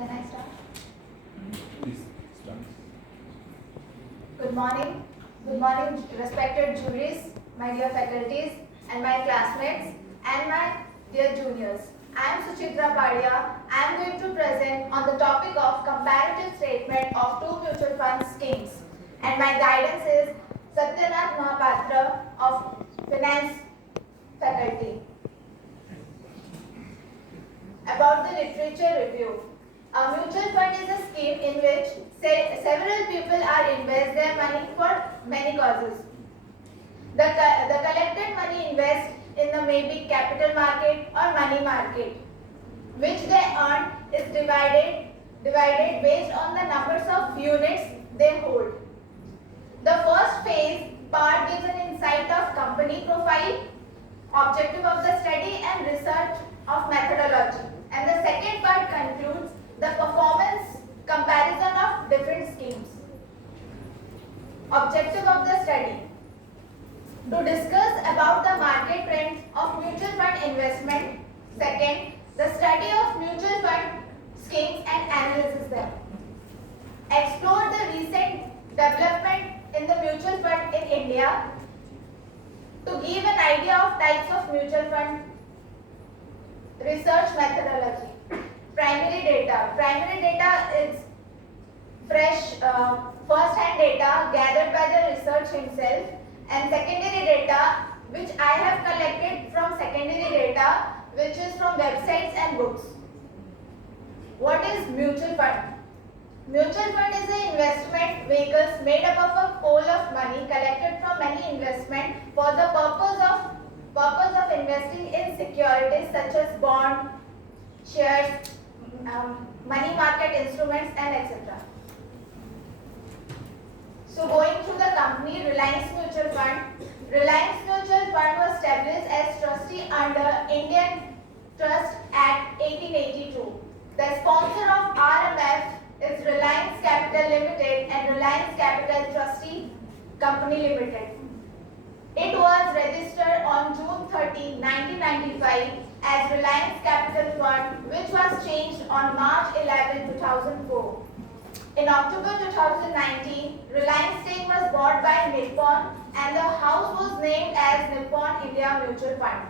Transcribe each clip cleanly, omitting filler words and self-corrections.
Can I start? Please start. Good morning. Good morning, respected juries, my dear faculties, and my classmates, and my dear juniors. I am SUCHITRA. I am going to present on the topic of comparative statement of two mutual fund schemes. And my guidance is Satyanath Mahapatra of Finance faculty. About the literature review. A mutual fund is a scheme in which several people are invest their money for many causes. The collected money invest in the maybe capital market or money market, which they earn is divided based on the numbers of units they hold. The first phase part gives an insight of company profile, objective of the study and research of methodology. And the second part concludes the performance comparison of different schemes. Objective of the study: to discuss about the market trends of mutual fund investment. Second, the study of mutual fund schemes and analysis them. Explore the recent development in the mutual fund in India to give an idea of types of mutual fund. Research methodology. Primary data. Primary data is fresh, first-hand data gathered by the research himself, and secondary data which I have collected from secondary data, which is from websites and books. What is mutual fund? Mutual fund is an investment vehicles made up of a pool of money collected from many investment for the purpose of investing in securities such as bond, shares, money market instruments, and etc. So going through the company, Reliance Mutual Fund. Reliance Mutual Fund was established as trustee under Indian Trust Act 1882. The sponsor of RMF is Reliance Capital Limited and Reliance Capital Trustee Company Limited. It was registered on June 30, 1995 as Reliance Capital Fund, which was changed on March 11, 2004. In October 2019, Reliance stake was bought by Nippon and the house was named as Nippon India Mutual Fund.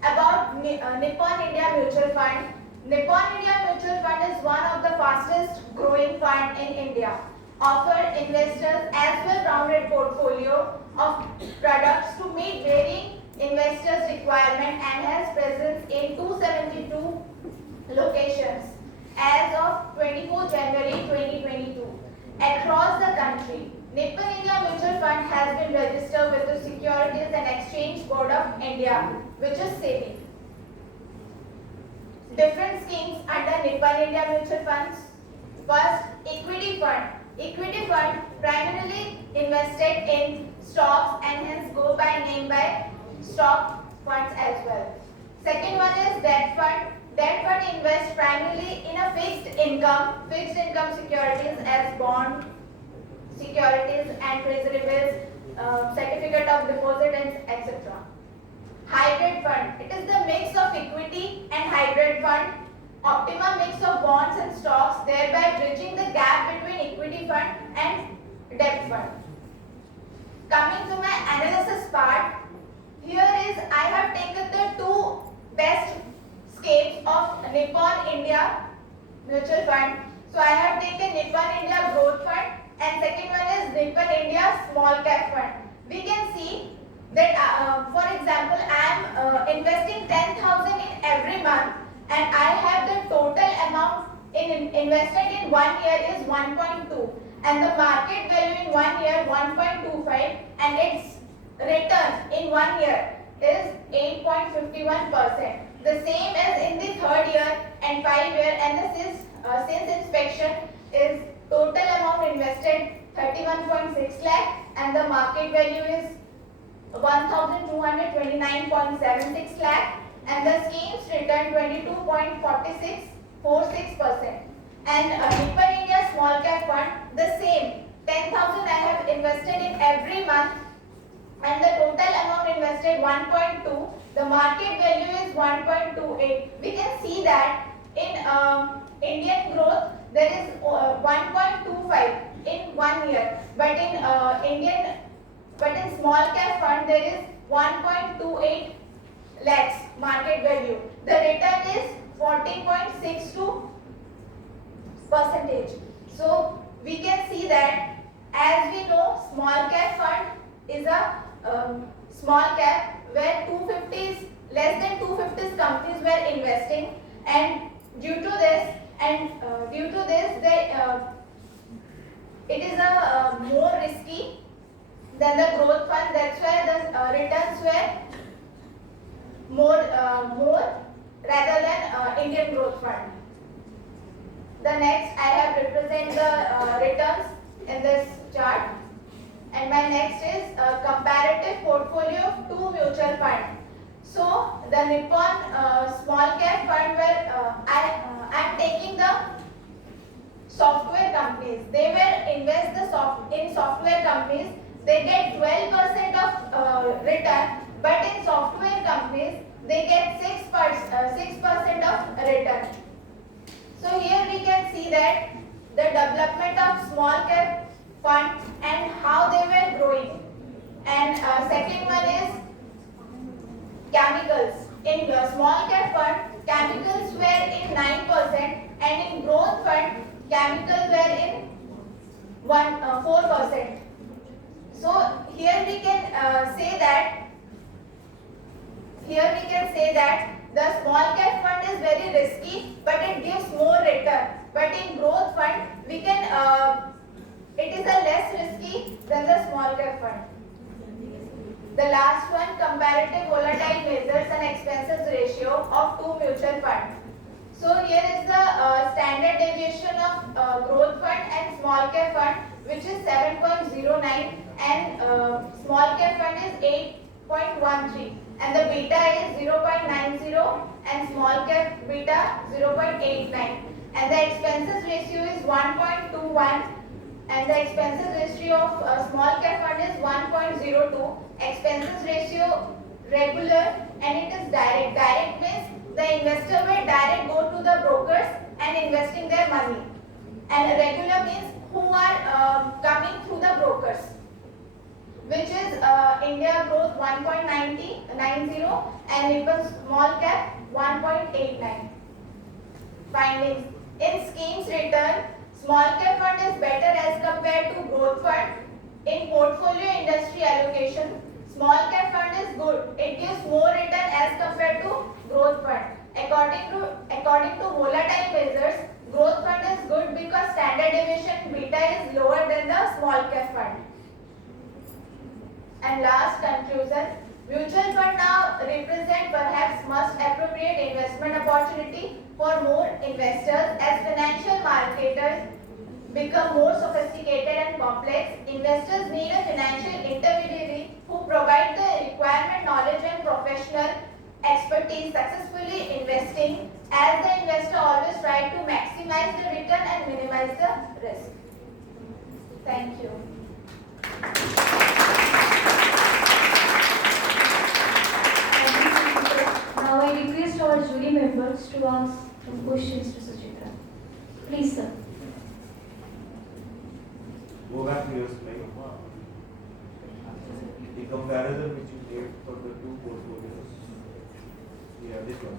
About Nippon India Mutual Fund. Nippon India Mutual Fund is one of the fastest growing fund in India. Offer investors as well-rounded portfolio of products to meet varying investors' requirement and has presence in 272 locations as of 24 January 2022 across the country. Nippon India Mutual Fund has been registered with the Securities and Exchange Board of India, which is SEBI. Different schemes under Nippon India Mutual Funds. First, equity fund. Equity fund primarily invested in stocks and hence go by name by stock funds as well. Second one is debt fund. Debt fund invests primarily in a fixed income securities as bond securities and treasury bills, certificate of deposit, and etc. Hybrid fund. It is the mix of equity and hybrid fund. Optimum mix of bonds and stocks, thereby bridging the gap between equity fund and debt fund. Coming to my analysis part, here is I have taken the two best schemes of Nippon India Mutual Fund. So I have taken Nippon India Growth Fund and second one is Nippon India Small Cap Fund. We can see that for example I am investing 10,000 in every month and I have the total amount invested in 1 year is 1.2 and the market value in 1 year 1.25 and its return in 1 year is 8.51%. The same as in the third year and 5 year, and since inspection is total amount invested 31.6 lakh and the market value is 1229.76 lakh and the schemes return 22.46%. And Nippon India Small Cap Fund, the same 10,000 I have invested in every month and the total amount invested 1.2, the market value is 1.28. We can see that in Indian growth there is 1.25 in 1 year, but in small cap fund there is 1.28 lakhs market value. The return is 14.62%. So we can see that, as we know, small cap fund is a small cap where 250s, less than 250s companies were investing, and due to this it is a more risky than the growth fund. That's why the returns were more rather than Indian growth fund. The next I have represent the returns in this chart, and my next is comparative portfolio of two mutual funds. So the Nippon small cap fund where I am taking the software companies. They will invest in software companies. They get 12% of return, but in software companies they get 6% of return. So here we can see that the development of small cap fund and how they were growing. And second one is chemicals. In the small cap fund, chemicals were in 9%, and in growth fund, chemicals were in 4%. So here we can say that the small cap fund is very risky, but it gives more return. But in growth fund, we can it is a less risky than the small cap fund. The last one, comparative volatile measures and expenses ratio of two mutual funds. So here is the standard deviation of growth fund and small cap fund, which is 7.09, and small cap fund is 8.13, and the beta is 0.90 and small cap beta 0.89, and the expenses ratio is 1.21, and the expenses ratio of small cap fund is 1.02. Expenses ratio regular, and it is direct. Direct means the investor will direct go to the brokers and investing their money, and regular means who are coming through the brokers, which is India growth 1.90 and Nippon small cap 1.89. Findings: in schemes return, small cap fund is better as compared to growth fund. In portfolio industry allocation, small cap fund is good. It gives more return as compared to growth fund. According to volatile measures, growth fund is good because standard deviation beta is lower than the small cap fund. And last conclusion, mutual fund now represent perhaps most appropriate investment opportunity for more investors. As financial marketers become more sophisticated and complex, investors need a financial intermediary who provide the requirement knowledge and professional expertise successfully investing, as the investor always try to maximize the return and minimize the risk. Thank you. Now I request our jury members to ask some questions to Suchitra. Please, sir. Go back to your slide. The comparison which you made for the two portfolios. Yeah, this one.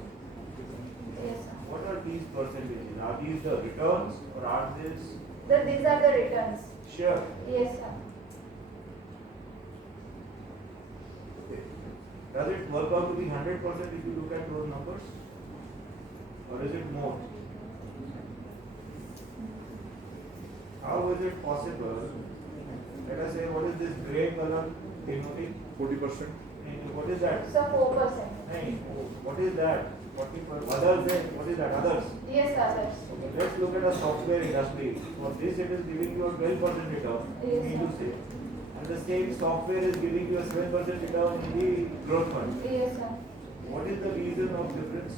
Yes, sir. What are these percentages? Are these the returns or are these? These are the returns. Sure. Yes, sir. Does it work out to be 100% if you look at those numbers? Or is it more? How is it possible? Let us say, what is this grey color denoting? 40%. What is that? So 4%. Hey, what is that? 40%. Others, what is that? Others. Yes, others. Okay, let's look at the software industry. For this, it is giving you a 12% return. Yes, You say. And the same software is giving you a 7% return in the growth fund. Yes, sir. What is the reason of difference?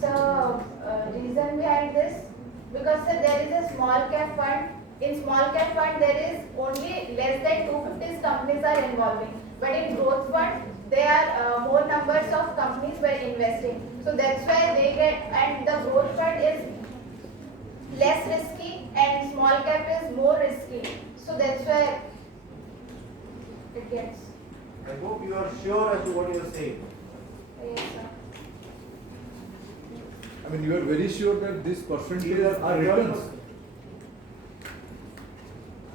So, reason behind this, because sir, there is a small cap fund. In small cap fund, there is only less than 250 companies are involving. But in growth fund, there are more numbers of companies were investing. So that's why they get, and the growth fund is less risky and small cap is more risky. So that's why it gets. I hope you are sure as to what you are saying. Yes, sir. I mean, you are very sure that these percentages These are are returns.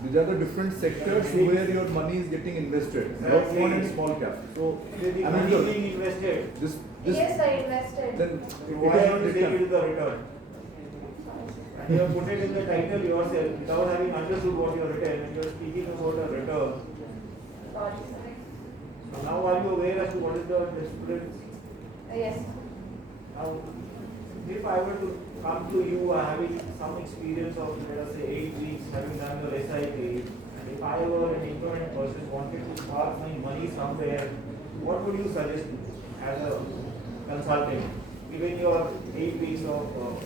These are the different sectors where your money is getting invested. Not small and small cap. So, The I money mean, being invested, this Yes, I invested. then why it are you is saying it return. is the return? And you have put it in the title yourself without having understood what you have written, and you are speaking about a return. Sorry, sir. So now are you aware as to what is the difference? Yes. Now, if I were to come to you having some experience of, let us say, 8 weeks having done your SIP, and if I were an ignorant person wanted to park my money somewhere, what would you suggest me as a consultant, given your 8 weeks of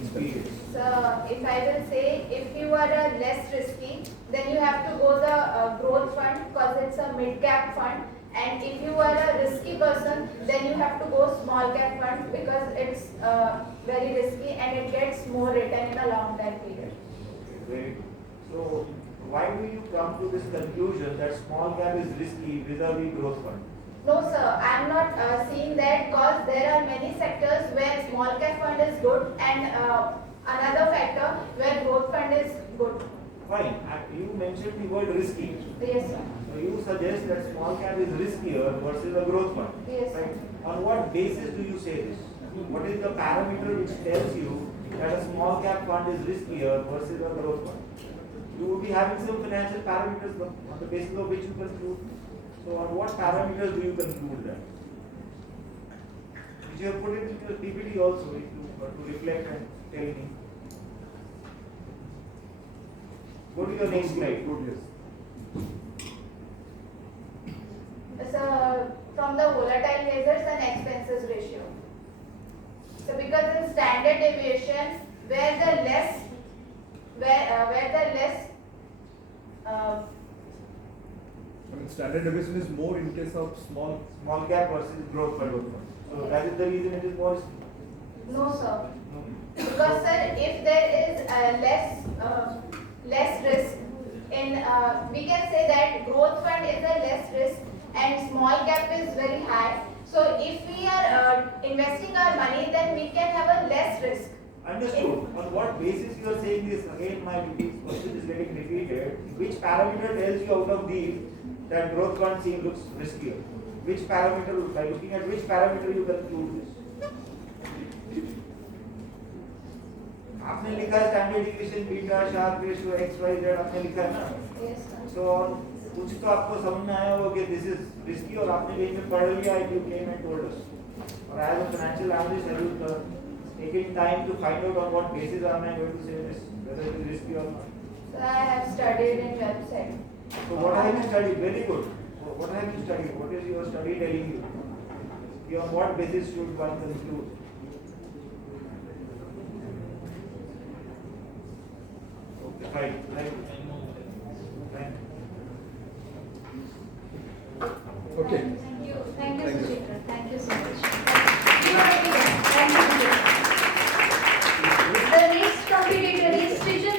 experience? So if I will say, if you are a less risky, then you have to go the growth fund because it's a mid cap fund. And if you are a risky person, then you have to go small cap fund because it's very risky and it gets more return in a long time period. Great. So why do you come to this conclusion that small cap is risky vis-a-vis growth fund? No, sir, I am not seeing that because there are many sectors where small cap fund is good and another factor where growth fund is good. Fine. You mentioned the word risky. Yes, sir. So you suggest that small cap is riskier versus a growth fund. Yes. Right. On what basis do you say this? What is the parameter which tells you that a small cap fund is riskier versus a growth fund? You will be having some financial parameters on the basis of which you conclude. So on what parameters do you conclude that? Which you have put it into the PPT also, if you were to reflect and tell me. Go to your next slide. Good, yes. So from the volatile hazards and expenses ratio. So because in standard deviation, where the less I mean, standard deviation is more in case of small. Small cap versus growth fund. So that is the reason it is more risky. no, sir. Because sir, if there is less risk in we can say that growth fund is a less risk and small cap is very high. So if we are investing our money, then we can have a less risk. Understood. On what basis you are saying this? Again, my question is getting repeated. Which parameter tells you out of these that growth fund looks riskier? Which parameter, by looking at which parameter you conclude this? आपने लिखा है standard division beta Sharpe ratio X Y Z आपने लिखा है ना? Yes, sir. So कुछ तो आपको समझ में आया होगा कि this is risky और आपने कहीं पे पढ़ लिया है, you came and told us. और as a financial analyst, have you taken time to find out on what basis am I going to say this, whether it is risky or not? So I have studied in website. So what have you studied? Very good. So what have you studied? What is your study telling you? On what basis should one conclude? Okay, fine. Fine. Okay.